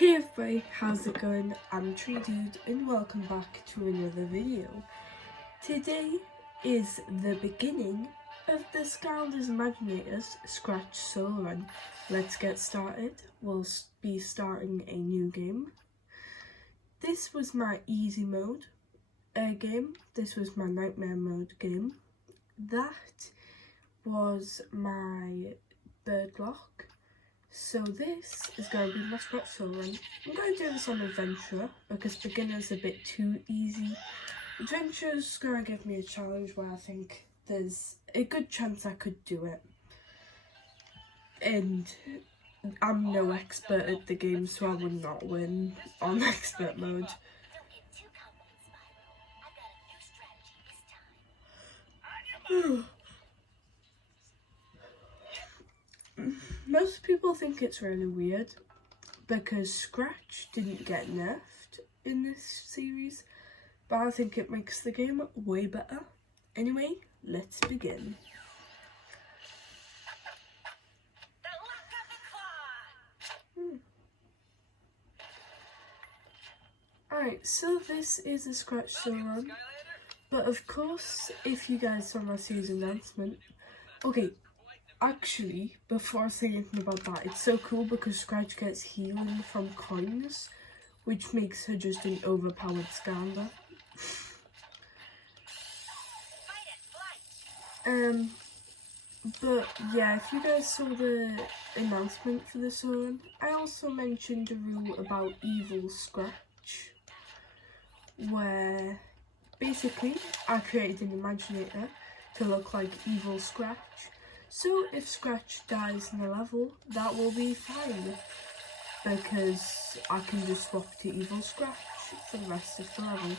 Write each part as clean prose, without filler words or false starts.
Hey everybody, how's it going? I'm Tree Dude and welcome back to another video. Today is the beginning of the Scounders Imaginators Scratch Solo Run. Let's get started. We'll be starting a new game. This was my easy mode game. This was my nightmare mode game. That was my bird lock. So this is going to be my Scratch Solo Run. I'm going to do this on Adventure because beginner's a bit too easy. Adventure's going to give me a challenge where I think there's a good chance I could do it. And I'm no expert at the game, so I would not win on expert mode. Most people think it's really weird because Scratch didn't get nerfed in this series, but I think it makes the game way better. Anyway, let's begin. Alright, so this is a Scratch Solo Run, but of course, if you guys saw my series announcement, okay, actually, before I say anything about that, it's so cool because Scratch gets healing from coins, which makes her just an overpowered Scounder. But yeah, if you guys saw the announcement for this one, I also mentioned a rule about evil Scratch, where basically I created an Imaginator to look like evil Scratch. So if Scratch dies in a level, that will be fine, because I can just swap to Evil Scratch for the rest of the level.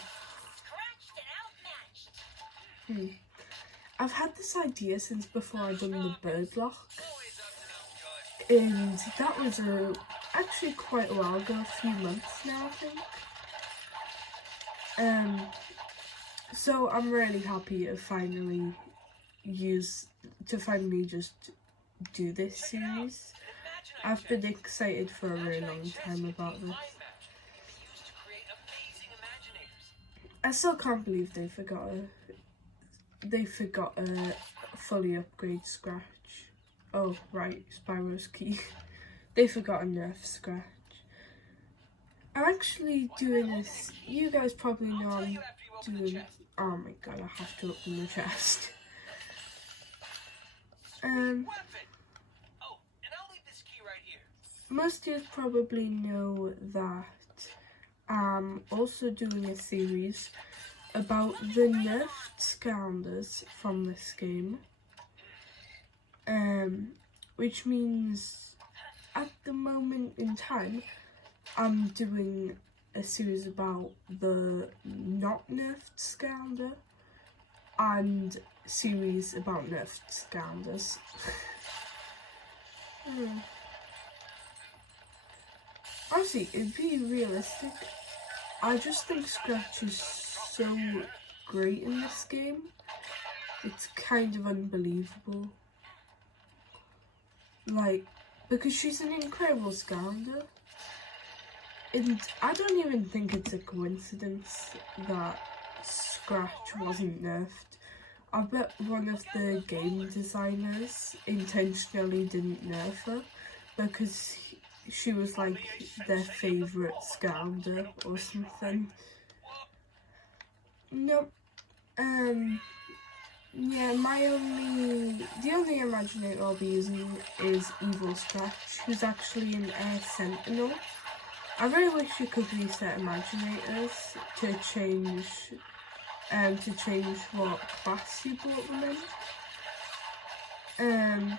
I've had this idea since before I done the bird lock, and that was actually quite a while ago, a few months now I think. So I'm really happy to finally just do this series. I've been excited for a really long time about this. I still can't believe they forgot a fully upgrade Scratch. Oh right, Spyro's key. They forgot a nerf Scratch. I'm actually doing this, you guys probably know I'm doing, oh my god, I have to open the chest. Most of you probably know that I'm also doing a series about the nerfed Scounders from this game, which means at the moment in time I'm doing a series about the not nerfed Scounder and series about nerfed Scounders. Honestly, it'd be realistic. I just think Scratch is so great in this game. It's kind of unbelievable. Like, because she's an incredible Scounder. And I don't even think it's a coincidence that Scratch wasn't nerfed. I bet one of the game designers intentionally didn't nerf her because she was like their favourite Scounder or something. No, yeah, the only Imaginator I'll be using is Evil Scratch, who's actually an Air Sentinel. I really wish you could reset Imaginators to change what class you brought them in.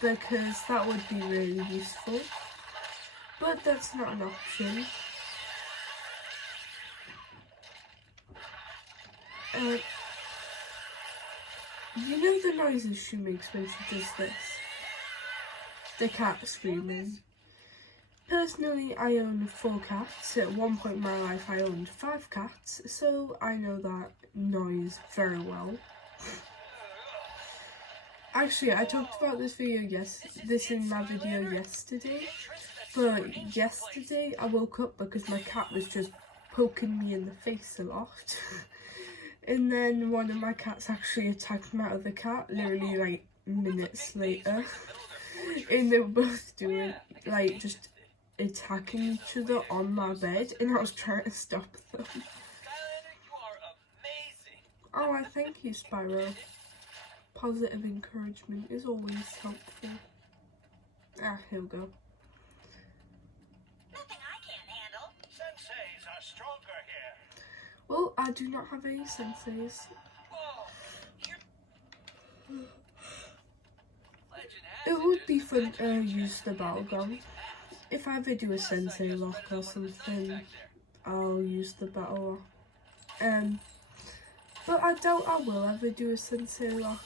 Because that would be really useful, but that's not an option. You know the noises she makes when she does this? The cat screaming. Personally, I own 4 cats. At one point in my life I owned 5 cats, so I know that noise very well. Actually, I talked about this in my video yesterday, But yesterday I woke up because my cat was just poking me in the face a lot. And then one of my cats actually attacked my other cat literally like minutes later. And they were both doing like just attacking each other on my bed, and I was trying to stop them. Oh, I thank you, Spyro. Positive encouragement is always helpful. Ah, here we go. Nothing I can't handle. Senseis are stronger here. Well, I do not have any senseis. It would be fun to use the battleground. If I ever do a sensei lock or something, I'll use the battle lock. But I doubt I will ever do a sensei lock,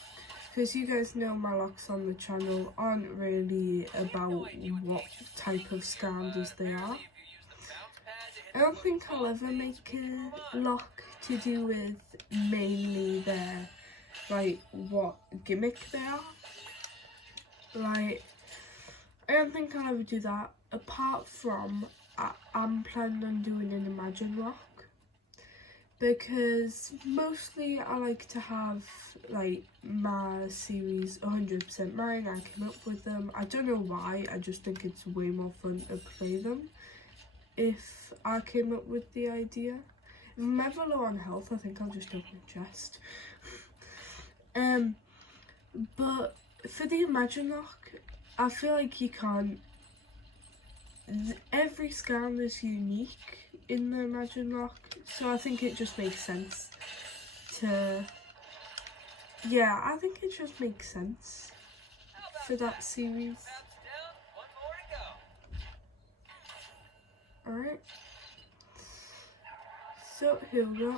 because you guys know my locks on the channel aren't really about what type of scounders they are. I don't think I'll ever make a lock to do with mainly their, like, what gimmick they are. Like, I don't think I'll ever do that, apart from I'm planning on doing an Imagine lock. Because mostly I like to have like my series 100% mine. I came up with them. I don't know why, I just think it's way more fun to play them if I came up with the idea. If I'm ever low on health, I think I'll just open a chest. But for the Imagine lock, I feel like you can't. Every scan is unique in the Imagine lock, so I think it just makes sense to. Yeah, I think it just makes sense for that series. Alright. So here we go.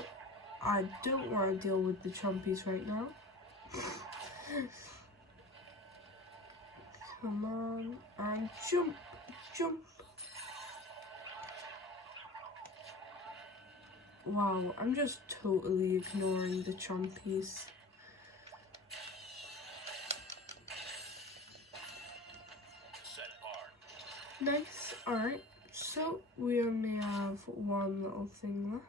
I don't want to deal with the chompies right now. Come on, and jump, jump. Wow, I'm just totally ignoring the chompies. Nice, alright. So we only have one little thing left.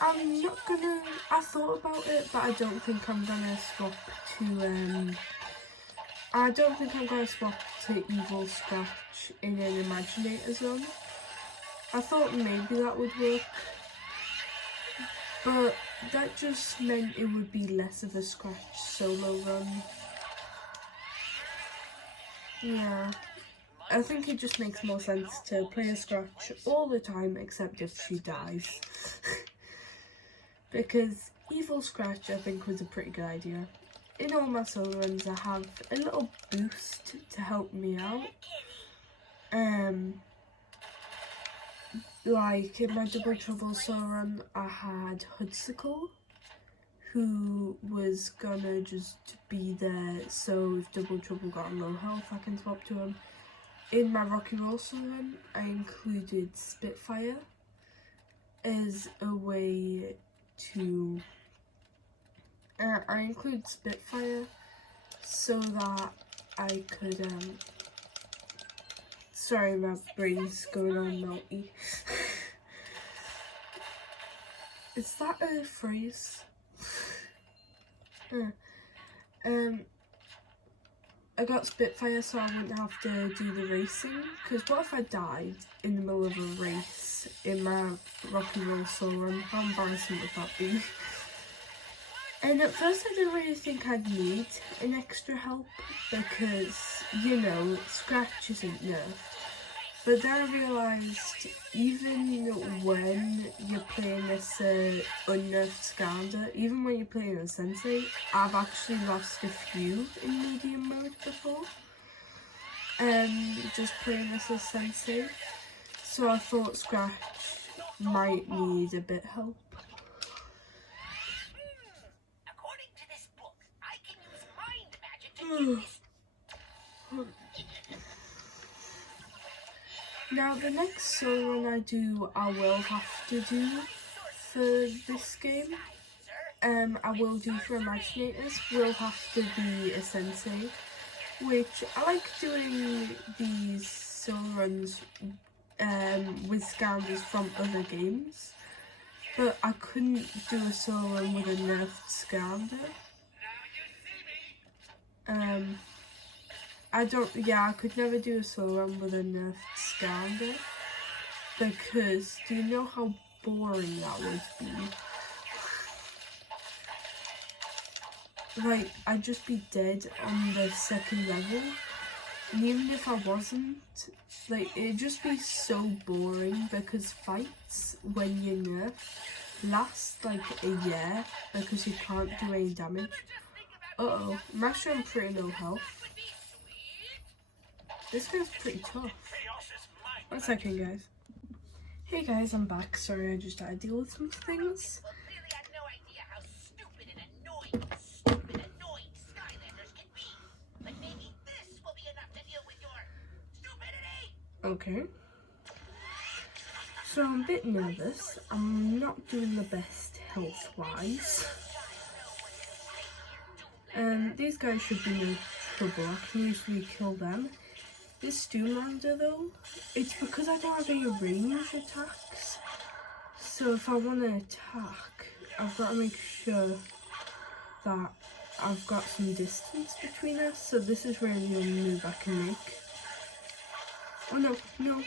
I'm not gonna, I thought about it, but I don't think I'm gonna swap to, I don't think I'm gonna swap to Evil Scratch in an Imaginator zone. I thought maybe that would work, but that just meant it would be less of a Scratch solo run. Yeah, I think it just makes more sense to play a Scratch all the time, except if she dies. Because Evil Scratch, I think, was a pretty good idea. In all my solo runs, I have a little boost to help me out. Like in my Double Trouble solo run, I had Hudsicle, who was gonna just be there, so if Double Trouble got on low health, I can swap to him. In my Rocky Roll solo run, I included Spitfire as a way to I include Spitfire so that I could sorry, my brain's going on melty. Is that a phrase? I got Spitfire so I wouldn't have to do the racing, because what if I died in the middle of a race in my Rocky Roll solo run? How embarrassing would that be? And at first I didn't really think I'd need an extra help, because, you know, Scratch isn't nerfed. But then I realised, even when you're playing this unnerfed Scander, even when you're playing a Sensei, I've actually lost a few in medium mode before. Just playing this as Sensei. So I thought Scratch might need a bit help. According to this book, I can use mind magic to get this. Now the next solo run I do, I will have to do for this game. I will do for Imaginators, will have to be a Sensei. which I like doing these solo runs with Scounders from other games, but I couldn't do a solo run with a nerfed Scounder. I could never do a solo run with a nerfed Scounder, because do you know how boring that would be? Like, I'd just be dead on the second level, and even if I wasn't, like, it'd just be so boring, because fights, when you're nerfed, last like a year, because you can't do any damage. Uh-oh, I'm actually on pretty low health. This guy's pretty tough. 1 second, guys. Hey guys, I'm back. Sorry, I just had to deal with some things. Well, clearly I had no idea how stupid and annoying Skylanders can be. But maybe this will be enough to deal with your stupidity. Okay. So I'm a bit nervous. I'm not doing the best health-wise. These guys should be no trouble. I can usually kill them. This Doomlander though, it's because I don't have any range attacks. So if I want to attack, I've got to make sure that I've got some distance between us. So this is really the only move I can make. Oh no, no.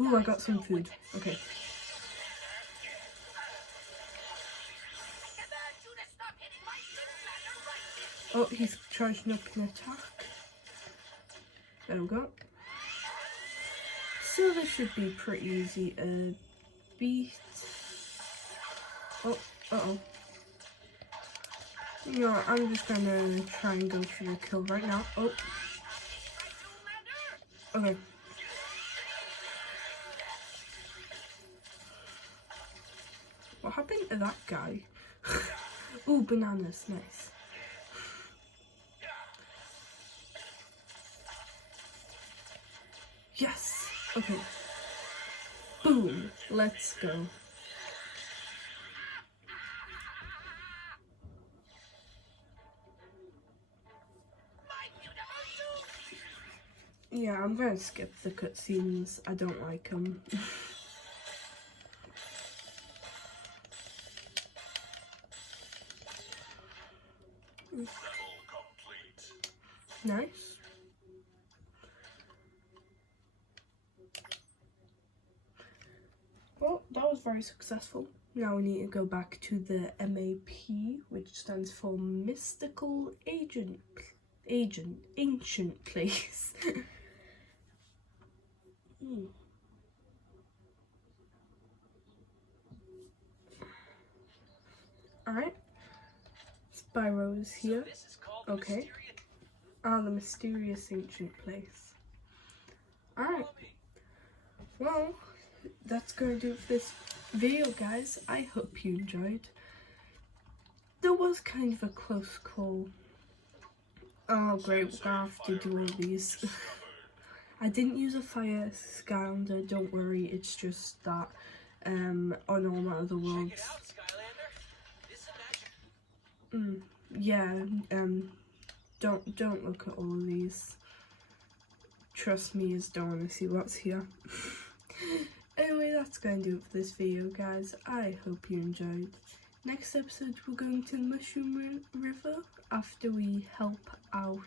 Ooh, I got some food. Okay. Oh, he's charging up an attack. There we go. So this should be pretty easy to beat. Oh, uh-oh. You know what, I'm just gonna try and go for the kill right now. Oh. Okay. What happened to that guy? Ooh, bananas, nice. Yes! Okay. Boom! Let's go. Yeah, I'm gonna skip the cutscenes. I don't like them. Nice. Well, that was very successful. Now we need to go back to the MAP, which stands for Mystical Ancient Place. Alright. Spyro is here. Okay. The mysterious ancient place. Alright. Well, that's going to do it for this video, guys. I hope you enjoyed. There was kind of a close call. Oh great, we're gonna have to do all these. I didn't use a fire Scounder, don't worry, it's just that on all my other worlds. Yeah, don't look at all of these. Trust me, you don't want to see what's here. Anyway, that's going to do it for this video, guys. I hope you enjoyed. Next episode, we're going to the Mushroom River after we help out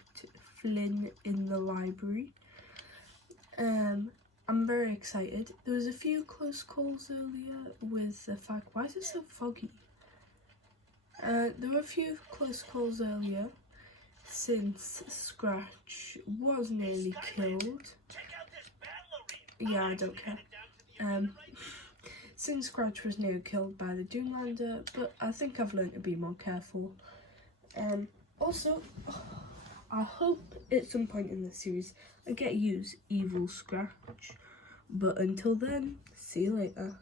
Flynn in the library. I'm very excited. There was a few close calls earlier with the fact, why is it so foggy? There were a few close calls earlier since Scratch was nearly killed. Yeah, I don't care. Since Scratch was nearly killed by the Doomlander, but I think I've learned to be more careful. Also, I hope at some point in the series I get to use Evil Scratch. But until then, see you later.